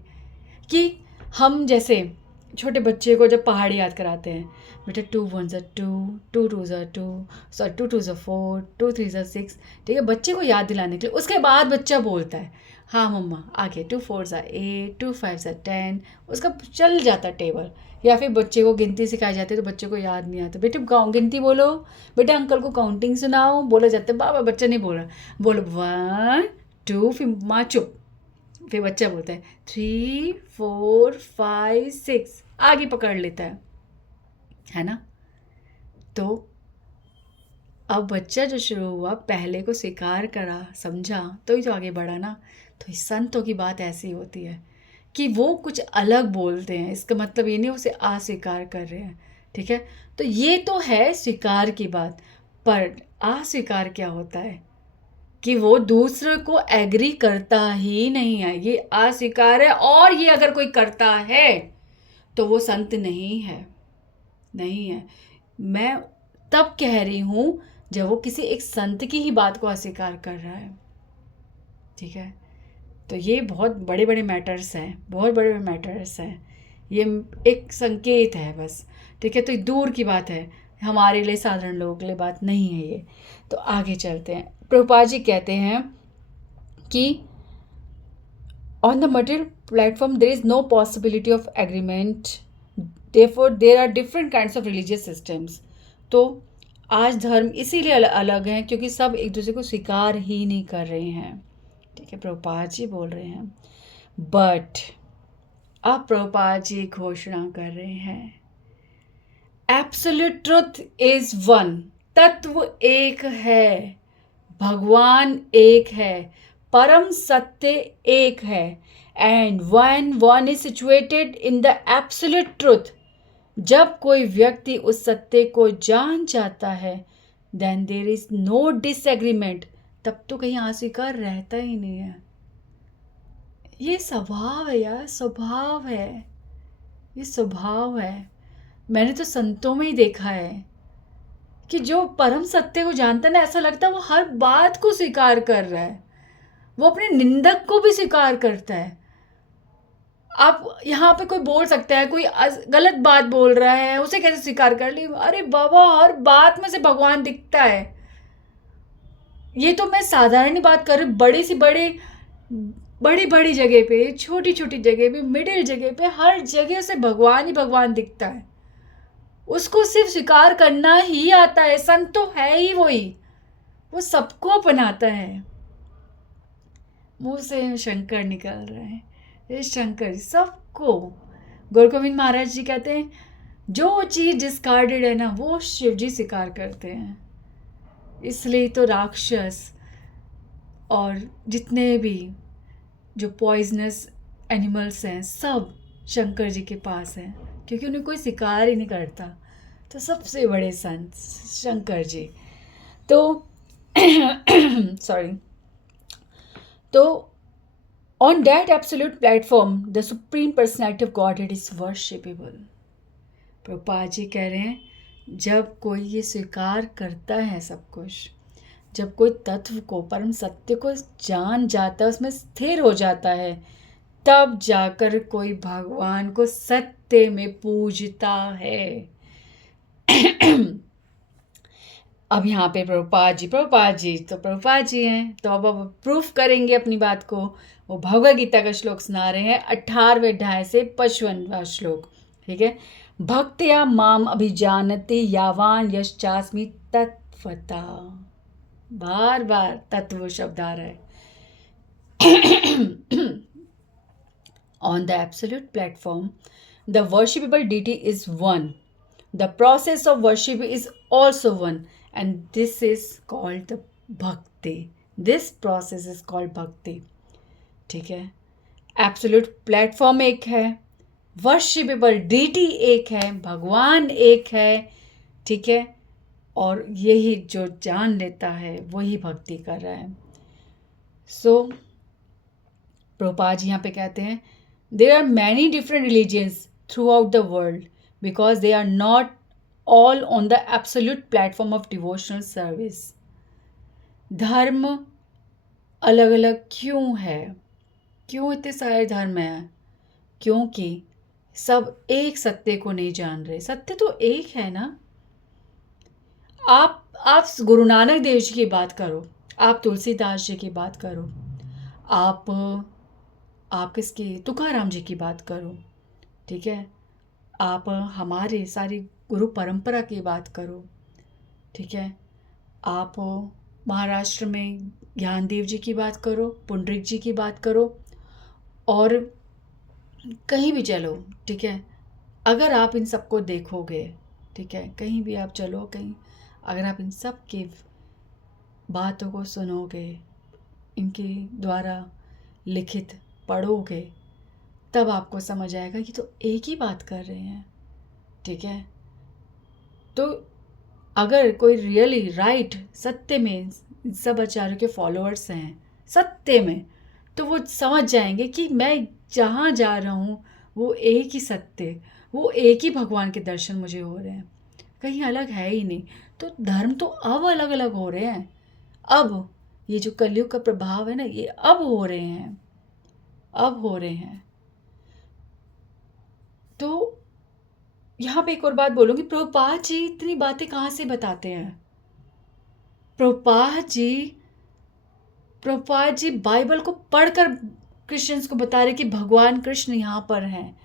कि हम जैसे छोटे बच्चे को जब पहाड़ी याद कराते हैं, बेटा 2 1 2, 2 2 2, 2 2 4, 2 3 6, ठीक है, बच्चे को याद दिलाने के लिए। उसके बाद बच्चा बोलता है हाँ मम्मा आगे 2 4 8, 2 5 10, उसका चल जाता टेबल। या फिर बच्चे को गिनती सिखाई जाती है तो बच्चे को याद नहीं आता, बेटे गिनती बोलो, बेटा अंकल को काउंटिंग सुनाओ, बोला जाता है। बाबा बच्चा नहीं बोल रहा, बोलो 1 2, फिर माँ चुप, फिर बच्चा बोलता है 3 4 5 6, आगे पकड़ लेता है ना। तो अब बच्चा जो शुरू हुआ, पहले को स्वीकार करा, समझा, तो ही तो आगे बढ़ा ना। तो इस संतों की बात ऐसी होती है कि वो कुछ अलग बोलते हैं, इसका मतलब ये नहीं उसे अस्वीकार कर रहे हैं, ठीक है। तो ये तो है स्वीकार की बात, पर अस्वीकार क्या होता है कि वो दूसरे को एग्री करता ही नहीं है, ये अस्वीकार है। और ये अगर कोई करता है तो वो संत नहीं है, नहीं है। मैं तब कह रही हूँ जब वो किसी एक संत की ही बात को अस्वीकार कर रहा है, ठीक है। तो ये बहुत बड़े बड़े मैटर्स हैं, बहुत बड़े बड़े मैटर्स हैं। ये एक संकेत है बस, ठीक है। तो दूर की बात है, हमारे लिए, साधारण लोगों के लिए बात नहीं है ये। तो आगे चलते हैं। प्रभुपाद जी कहते हैं कि on the material platform there is no possibility of agreement, therefore there are different kinds of religious systems. तो आज धर्म इसीलिए अलग हैं क्योंकि सब एक दूसरे को स्वीकार ही नहीं कर रहे हैं, ठीक है। प्रभुपाद जी बोल रहे हैं, बट अब प्रभुपाद जी घोषणा कर रहे हैं, एब्सोल्यूट ट्रुथ इज वन, तत्व एक है, भगवान एक है, परम सत्य एक है। And when one is situated in the absolute truth, जब कोई व्यक्ति उस सत्य को जान जाता है then there is no disagreement, तब तो कहीं अस्वीकार रहता ही नहीं है। ये स्वभाव है यार, स्वभाव है, ये स्वभाव है। मैंने तो संतों में ही देखा है कि जो परम सत्य को जानता है ना, ऐसा लगता है वो हर बात को स्वीकार कर रहा है, वो अपने निंदक को भी स्वीकार करता है। आप यहाँ पे कोई बोल सकता है, कोई गलत बात बोल रहा है, उसे कैसे स्वीकार कर ली? अरे बाबा, हर बात में से भगवान दिखता है। ये तो मैं साधारण ही बात कर रही हूँ, बड़ी बड़ी जगह पे, छोटी छोटी जगह पे, मिडिल जगह पे, हर जगह से भगवान ही भगवान दिखता है। उसको सिर्फ स्वीकार करना ही आता है। संत तो है ही वही, वो सबको अपनाता है। मुंह से शंकर निकल रहे हैं, ये शंकर सबको। गुरु गोविंद महाराज जी कहते हैं जो चीज डिस्कार्डेड है ना, वो शिव जी स्वीकार करते हैं। इसलिए तो राक्षस और जितने भी जो पॉइजनस एनिमल्स हैं सब शंकर जी के पास हैं, क्योंकि उन्हें कोई स्वीकार ही नहीं करता। तो सबसे बड़े संत शंकर जी। तो सॉरी, तो on that absolute platform the supreme personality of Godhead is worshipable. Prabhupada ji कह रहे हैं जब कोई ये स्वीकार करता है सब कुछ, जब कोई तत्व को, परम सत्य को जान जाता है, उसमें स्थिर हो जाता है, तब जाकर कोई भगवान को सत्य में पूजता है। अब यहाँ पे प्रभुपाद जी तो प्रभुपाद जी हैं, तो अब प्रूफ करेंगे अपनी बात को। वो भगवद गीता का श्लोक सुना रहे हैं, 18वें अध्याय से 55वां श्लोक। ठीक है। भक्त्या माम अभिजानते यावान यश्चास्मि तत्वता। बार बार तत्व शब्द आ रहा है। On the absolute platform, the worshipable deity is one. The process of worship is also one, and this is called the bhakti. This process is called bhakti. ठीक है। एब्सोल्यूट प्लेटफॉर्म एक है, वर्शिपेबल डीटी एक है, भगवान एक है। ठीक है। और यही जो जान लेता है वही भक्ति कर रहा है। सो प्रभुपाद जी यहाँ पे कहते हैं there are many different religions throughout the world because they are not all on the absolute platform of devotional service. धर्म अलग अलग क्यों है? क्यों इतने सारे धर्म हैं? क्योंकि सब एक सत्य को नहीं जान रहे। सत्य तो एक है ना। आप गुरु नानक देव जी की बात करो, आप तुलसीदास जी की बात करो, आप किसकी, तुकाराम जी की बात करो। ठीक है। आप हमारे सारी गुरु परंपरा की बात करो। ठीक है। आप महाराष्ट्र में ज्ञानदेव जी की बात करो, पुंडरिक जी की बात करो, और कहीं भी चलो। ठीक है। अगर आप इन सबको देखोगे, ठीक है, कहीं भी आप चलो, कहीं अगर आप इन सब की बातों को सुनोगे, इनके द्वारा लिखित पढ़ोगे, तब आपको समझ आएगा कि तो एक ही बात कर रहे हैं। ठीक है। तो अगर कोई रियली राइट सत्य में सब आचार्यों के फॉलोअर्स हैं सत्य में, तो वो समझ जाएंगे कि मैं जहाँ जा रहा हूँ वो एक ही सत्य, वो एक ही भगवान के दर्शन मुझे हो रहे हैं, कहीं अलग है ही नहीं। तो धर्म तो अब अलग अलग हो रहे हैं। अब ये जो कलयुग का प्रभाव है ना, ये अब हो रहे हैं, अब हो रहे हैं। तो यहाँ पे एक और बात बोलूँगी, प्रभुपाद जी इतनी बातें कहाँ से बताते हैं? प्रभुपाद जी बाइबल को पढ़कर क्रिश्चियंस को बता रहे कि भगवान कृष्ण यहाँ पर हैं।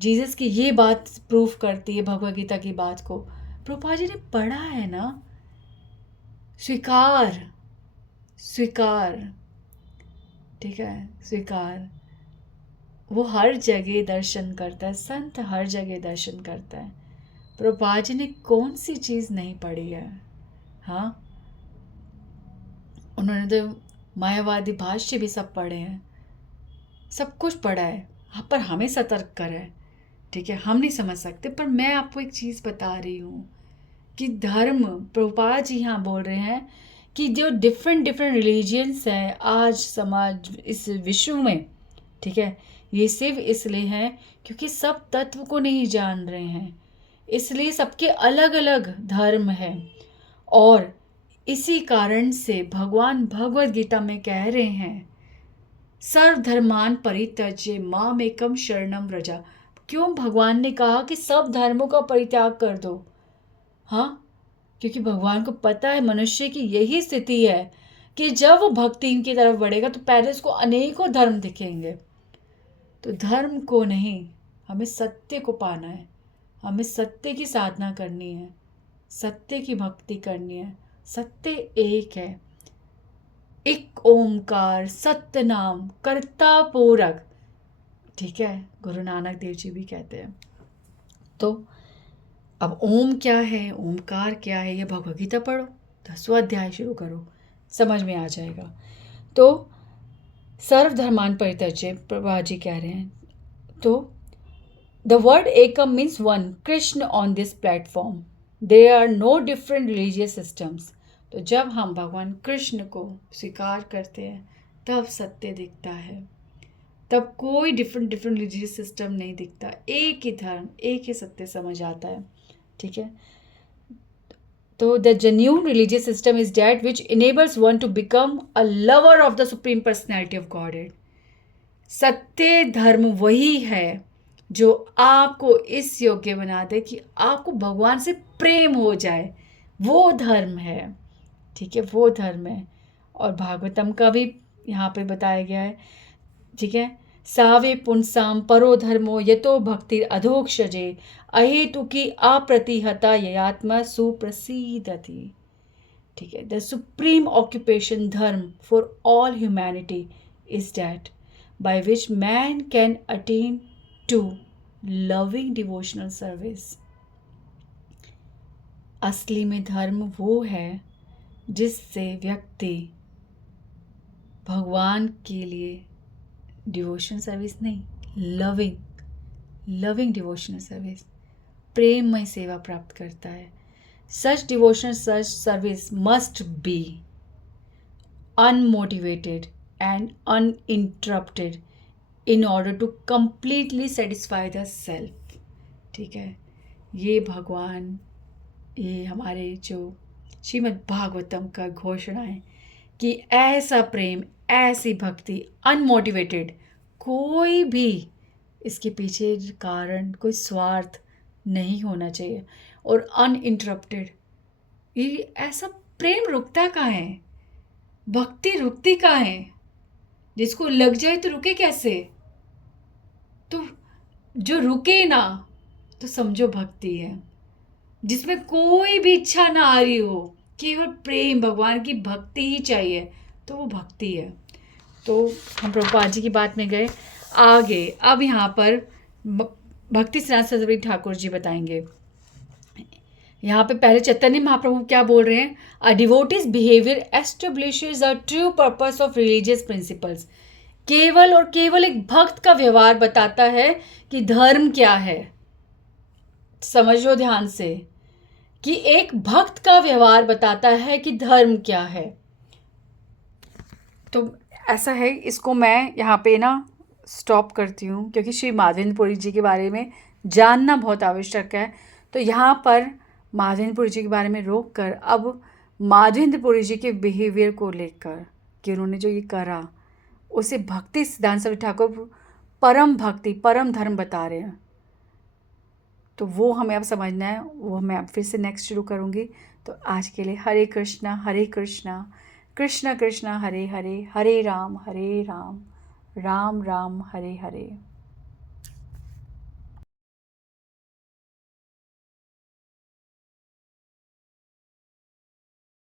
जीसस की ये बात प्रूफ करती है भगवद गीता की बात को। प्रभुपाद जी ने पढ़ा है ना। स्वीकार, ठीक है, स्वीकार। वो हर जगह दर्शन करता है, संत हर जगह दर्शन करता है। प्रभुपाद जी ने कौन सी चीज़ नहीं पढ़ी है? हाँ, उन्होंने तो मायावादी भाष्य भी सब पढ़े हैं, सब कुछ पढ़ा है। हाँ, पर हमें सतर्क करा है। ठीक है, हम नहीं समझ सकते, पर मैं आपको एक चीज़ बता रही हूँ कि धर्म, प्रभुपाद जी यहाँ बोल रहे हैं कि जो डिफरेंट डिफरेंट रिलीजियंस हैं आज समाज इस विश्व में, ठीक है, ये सिर्फ इसलिए हैं क्योंकि सब तत्व को नहीं जान रहे हैं, इसलिए सबके अलग अलग धर्म हैं। और इसी कारण से भगवान भगवत गीता में कह रहे हैं सर्वधर्मान परित्यज्य मामेकम शरणम व्रजा। क्यों भगवान ने कहा कि सब धर्मों का परित्याग कर दो? हाँ, क्योंकि भगवान को पता है मनुष्य की यही स्थिति है कि जब वो भक्ति की तरफ बढ़ेगा तो पहले उसको अनेकों धर्म दिखेंगे। तो धर्म को नहीं, हमें सत्य को पाना है, हमें सत्य की साधना करनी है, सत्य की भक्ति करनी है। सत्य एक है, एक ओमकार सत्य नाम कर्ता पूरक, ठीक है, गुरु नानक देव जी भी कहते हैं। तो अब ओम क्या है, ओमकार क्या है, ये भगवद गीता पढ़ो, 10वां अध्याय शुरू करो, समझ में आ जाएगा। तो सर्वधर्मान परित्यज्य, प्रभा जी कह रहे हैं। तो द वर्ड एकम means one, Krishna on this platform, there are no different religious systems. तो जब हम भगवान कृष्ण को स्वीकार करते हैं तब सत्य दिखता है, तब कोई डिफरेंट डिफरेंट रिलीजियस सिस्टम नहीं दिखता, एक ही धर्म, एक ही सत्य समझ आता है, ठीक है। तो the genuine religious system is that which enables one two become a lover of the supreme personality of godhead. सत्य धर्म वही है जो आपको इस योग्य बना दे कि आपको भगवान से प्रेम हो जाए, वो धर्म है, ठीक है, वो धर्म है। और भागवतम का भी यहाँ पे बताया गया है, ठीक है, सावे पुंसाम परो धर्मो यतो भक्ति अधोक्षजे अहेतु की अप्रतिहता ययात्मा सुप्रसिद्धति, ठीक है। The supreme occupation dharma for all humanity is that by which man can attain to loving devotional service. असली में धर्म वो है जिससे व्यक्ति भगवान के लिए डिवोशन सर्विस नहीं, लविंग डिवोशनल सर्विस, प्रेममय सेवा प्राप्त करता है। सच devotional service must be unmotivated and uninterrupted in order to completely satisfy the self, ठीक है। ये भगवान, ये हमारे जो श्रीमद् भागवतम का घोषणा है कि ऐसा प्रेम, ऐसी भक्ति अनमोटिवेटेड, कोई भी इसके पीछे कारण, कोई स्वार्थ नहीं होना चाहिए, और अनइंटरप्टेड, ये ऐसा प्रेम रुकता कहाँ है, भक्ति रुकती कहाँ है? जिसको लग जाए तो रुके कैसे? तो जो रुके ना तो समझो भक्ति है, जिसमें कोई भी इच्छा ना आ रही हो, केवल प्रेम, भगवान की भक्ति ही चाहिए, तो वो भक्ति है। तो हम प्रभुपाद जी की बात में गए आगे। अब यहाँ पर भक्ति सिद्धांत सरस्वती ठाकुर जी बताएंगे। यहाँ पे पहले चैतन्य महाप्रभु क्या बोल रहे हैं, a devotee's behaviour establishes a true purpose of religious principles. केवल और केवल एक भक्त का व्यवहार बताता है कि धर्म क्या है। समझो ध्यान से कि एक भक्त का व्यवहार बताता है कि धर्म क्या है। तो ऐसा है, इसको मैं यहाँ पे ना स्टॉप करती हूँ क्योंकि श्री माधवेंद्रपुरी जी के बारे में जानना बहुत आवश्यक है। तो यहाँ पर माधवेंद्रपुरी जी के बारे में रोक कर अब माधवेंद्रपुरी जी के बिहेवियर को लेकर कि उन्होंने जो ये करा उसे भक्ति सिद्धांत सरस्वती ठाकुर परम भक्ति, परम धर्म बता रहे हैं। तो वो हमें अब समझना है, वो मैं अब फिर से नेक्स्ट शुरू करूँगी। तो आज के लिए हरे कृष्णा कृष्णा कृष्णा हरे हरे, हरे राम राम राम हरे हरे।